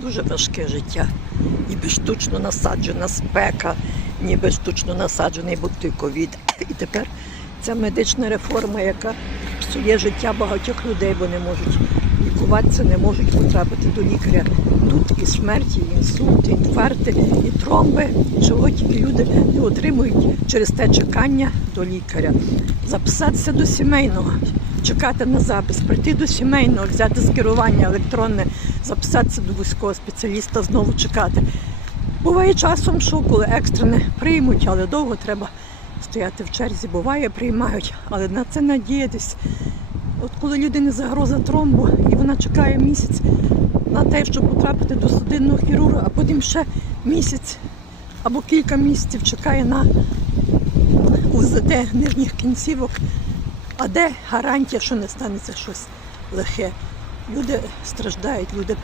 дуже важке життя. Ніби штучно насаджена спека, ніби штучно насаджений був той ковід. І тепер ця медична реформа, яка псує життя багатьох людей, бо не можуть лікуватися, не можуть потрапити до лікаря. Тут і смерті, і інсульти, і інфаркти, і тромби, чого тільки люди не отримують через те чекання до лікаря. Записатися до сімейного, чекати на запис, прийти до сімейного, взяти скерування електронне, записатися до вузького спеціаліста, знову чекати. Буває часом, що коли екстрене приймуть, але довго треба стояти в черзі. Буває, приймають, але на це надіятись. От коли людині загроза тромбу, і вона чекає місяць на те, щоб потрапити до судинного хірурга, а потім ще місяць або кілька місяців чекає на УЗД нижніх кінцівок. А де гарантія, що не станеться щось лихе? Люди страждають, люди